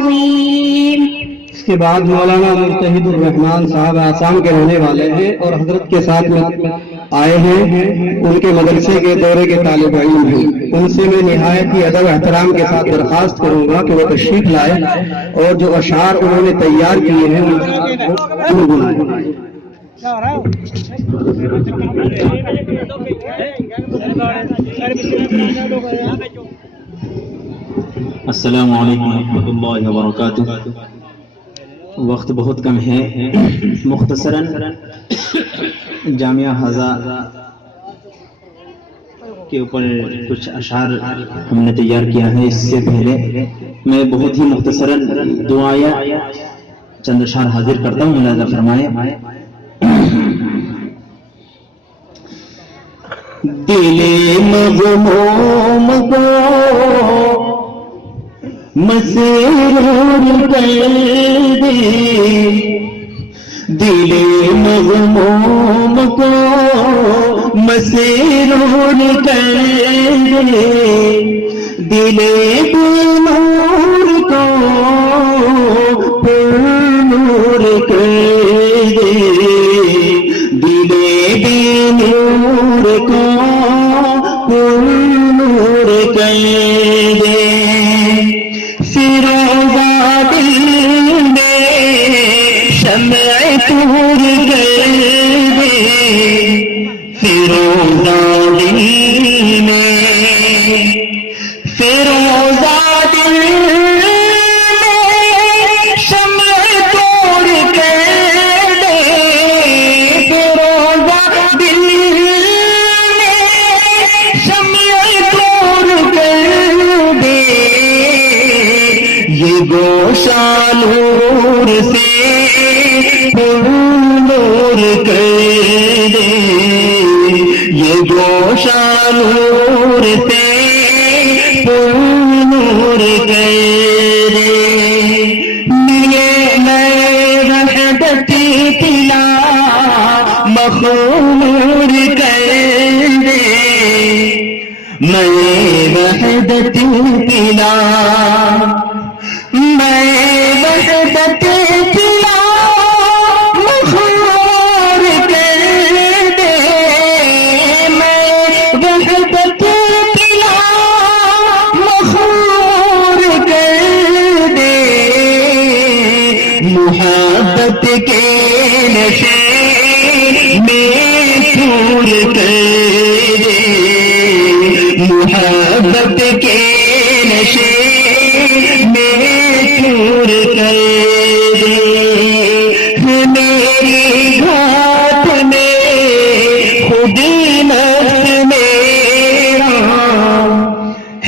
عظيم. اس کے بعد مولانا مجتہد الرحمان صاحب آسام کے رہنے والے ہیں اور حضرت کے ساتھ میں آئے ہیں. ان کے مدرسے کے دورے کے طالب علم ہیں. ان سے میں نہایت ہی ادب احترام کے ساتھ درخواست کروں گا کہ وہ تشریف لائے اور جو اشعار انہوں نے تیار کیے ہیں ان کو گنگنائیں. السلام علیکم ورحمۃ اللہ وبرکاتہ. وقت بہت کم ہے. مختصراً جامعہ ہزا کے اوپر کچھ اشعار ہم نے تیار کیا ہے. اس سے پہلے میں بہت ہی مختصراً دعایا چند اشعار حاضر کرتا ہوں. ملاحظہ فرمائے. دل مغموم کو مسرور کر دے, دل مغموم کو مسرور کر دے, دل بیمار کو پرنور کر دے, دل بیمار کو پرنور کر دے. فیروزہ دل میں شمع پور کر دے, فیروزہ دل میں, فیروزہ دل میں شمع پور کر دے, فیروزہ دل میں شمع پور کر دے. یہ گوشہ نور سے پر نور کر دے, یہ گوشہ نور سے پر نور کر دے. لیے میں وحدتی پلا مخمور کر دے, میں وحدتی پلا, میں وحدت پلا مخمور کر دے, میں وحدت پلا مخمور کر دے. محبت کے نشے میں پھول کر دے, محبت کے نشے میں پور کر دے. میری گھاٹ میں خودی نفس میرا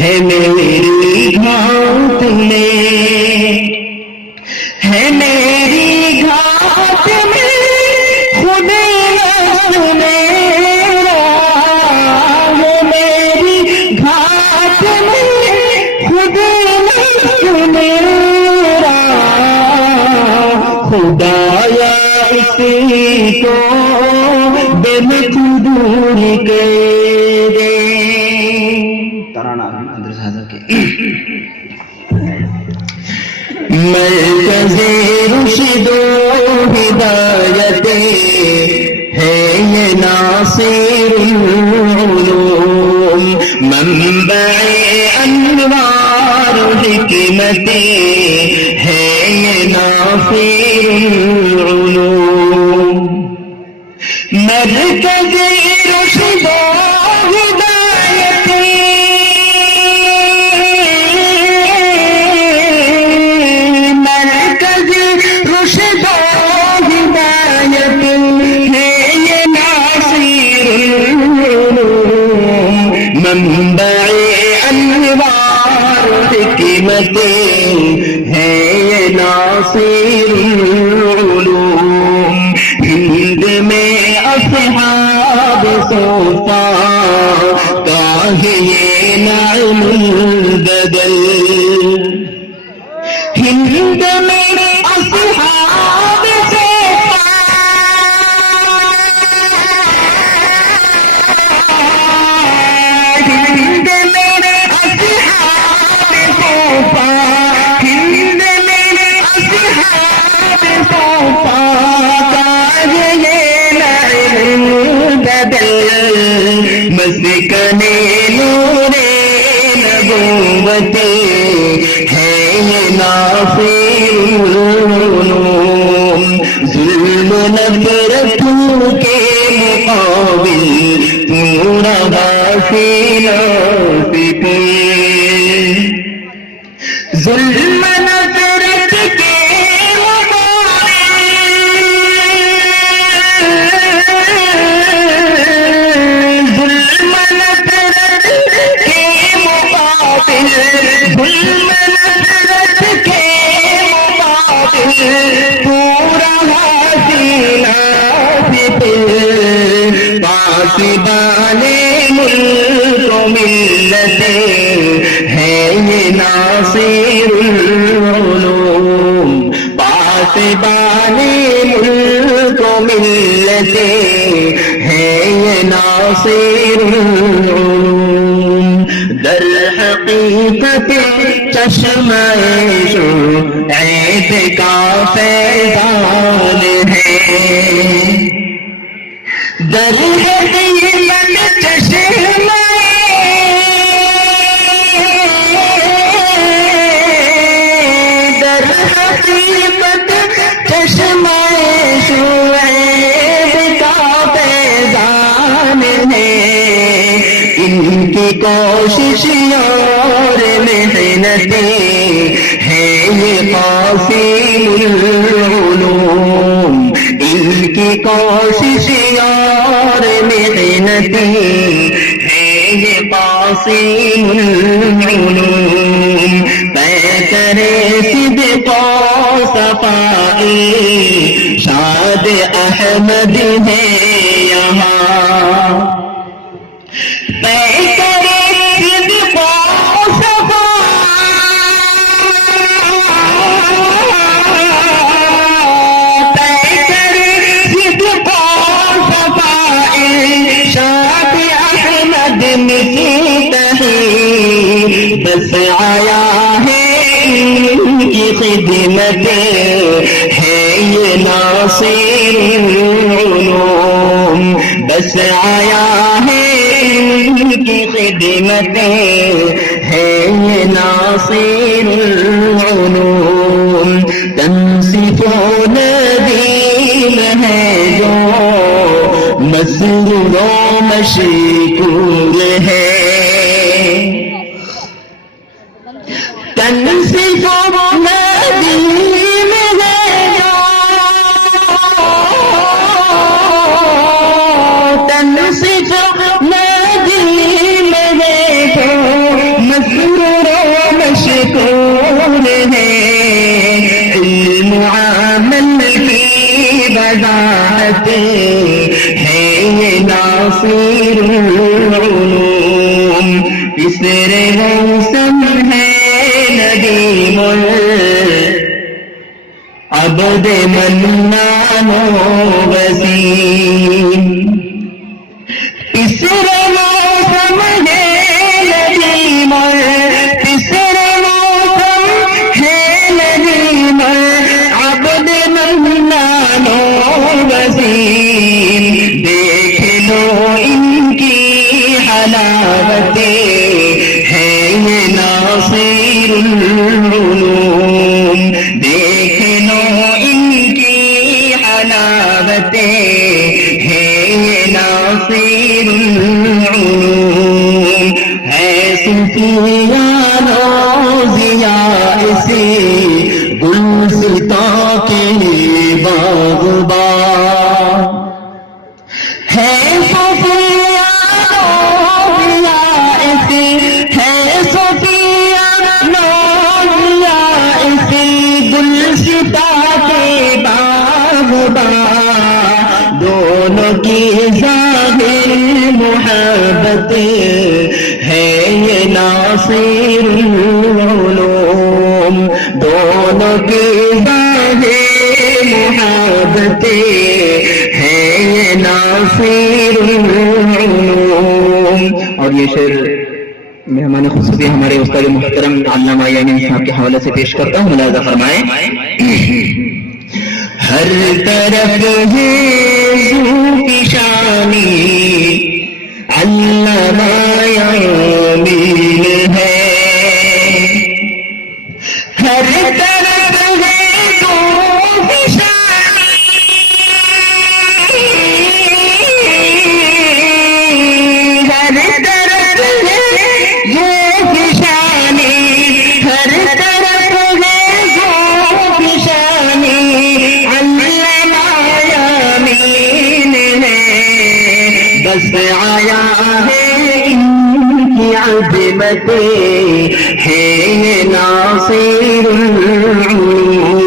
ہے, میری گھاٹ میں ہے, میری گھاٹ میں خودی نفس میرا ہے, میری گھاٹ میں خودی نفس میرا. خدایا اسی کو بالقدور کر دے. ترانہ مدرسہ کے مرکز رشد و ہدایت ہے یہ ناصر العلوم, منبع انوار حکمت ہے یہ ناصر العلوم. مرکز رشد و ہدایت مرکز رشد و ہدایت ہے یہ ناصر العلوم, منبع انوار حکمت ہے یہ ناصر العلوم. ہند میں اصحاب صوفا کا ہے یہ نعم البدل, ہند میں اصحاب صوفا ہند میں اصحاب صوفا, ہند میں ناصر العلوم ظلم نفرتوں کے مقابل تو رہا خلاف پہ ظلم نفرت کے پاسبان ملک و ملت ہے یہ ناصر العلوم پاسبان ملک و ملت ہے یہ ناصر العلوم در حقیقت چشمہ عید کا فیضان ہے در حقیقت چشمہ در حقیقت چشمہ شعیب کا فیضان ہے ان کی کوشش اور محنتیں ہے یہ قاسم العلوم ان کی کوشش اور محنتیں ہے یہ قاسم العلوم طے کرے صدق و صفائی شاد احمد ہے یہاں طے کرے صدق و بس آیا ہے ان کی خدمت ہے یہ ناصر العلوم بس آیا ہے ان کی خدمت ہے یہ ناصر العلوم تنصف و ندیم ہے جو مسرور و مشکور ہے تنصف و ندیم ہے جو تنصف و ندیم ہے جو مسرور و مشکور ہے علم عمل کی وضاحت ہے یہ ناصر العلوم اسر موسم ہے ندیم عبد منان و وسیم اسر موسم ہے ندیم اسر موسم ہے ندیم عبد منان و وسیم دیکھ لو ان کی حلاوتیں ہے یہ ناصر العلوم دیکھ لو ان کی حلاوتیں ہے یہ ناصر العلوم ہے صوفیان و ضیاء سے گلستاں کے باغباں ہے صوفیان و ضیاء سے ہے صوفیان و ضیاء سے گلستاں کے باغباں دونوں کی ظاہر محبت ہے یہ ناصر العلوم دونوں کی ظاہر محبت ہے یہ ناصر العلوم اور یہ شعر مہمان خصوصی ہمارے استاد محترم علامہ یامین صاحب کے حوالے سے پیش کرتا ہوں ملاحظہ فرمائیں ہر طرف ہے ذوق شانی علامہ یامین ہے ہر طرف عاقبتیں ہے یہ ناصر العلوم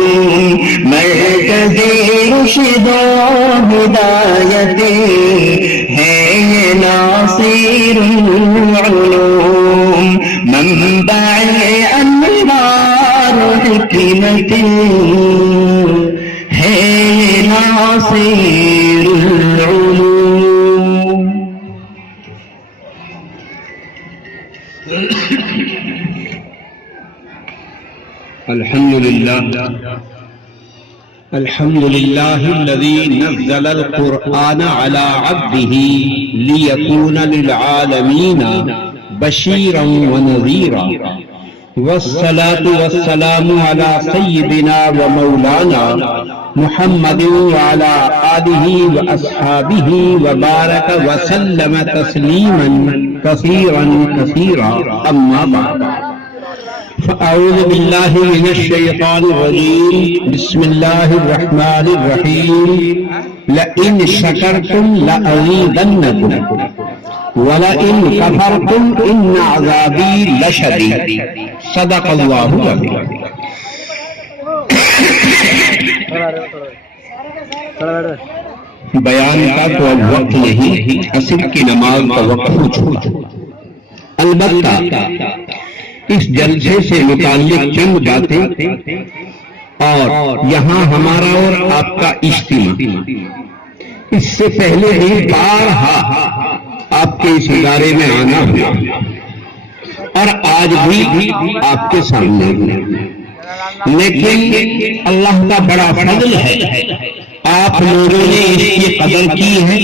مرکز رشد و ہدایتیں ہے یہ ناصر العلوم منبع انوار حکمت ہے یہ ناصر العلوم. الحمد لله الذي نزل القرآن على عبده ليكون للعالمين بشيرا ونذيرا والصلاة والسلام على سيدنا ومولانا محمد وعلى آله وأصحابه وبارك وسلم تسليما كثيرا كثيرا أما بعد فأعوذ بالله من الشيطان الرجيم بسم الله الرحمن الرحيم لئن شكرتم لأزيدنكم ولئن كفرتم إن عذابي لشديد صدق الله العظيم. بیان کا تو اب وقت نہیں، عصر کی نماز کا وقت ہو چکا. البتہ اس جلسے سے متعلق چند باتیں اور یہاں ہمارا اور آپ کا اجتماع، اس سے پہلے بھی بارہا آپ کے اس ادارے میں آنا ہوا اور آج بھی آپ کے سامنے ہوا، لیکن اللہ کا بڑا فضل ہے، آپ لوگوں نے اس کی قدر کی ہے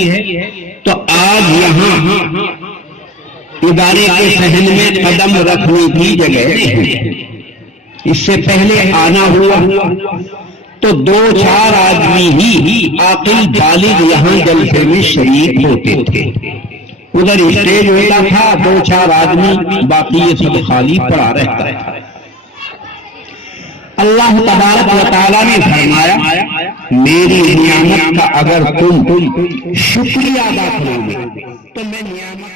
تو آج یہاں ادارے کے صحن میں قدم رکھنے کی جگہ ہے. اس سے پہلے آنا ہوا تو 2-4 آدمی ہی عاقل بالغ یہاں جلسے میں شریک ہوتے تھے. ادھر اسٹیج ہوتا تھا 2-4 آدمی، باقی یہ سب خالی پڑا رہتا ہے. اللہ تبارک و تعالیٰ نے فرمایا میری نعمت کا اگر تم شکریہ ادا کرو گے تو میں نعمت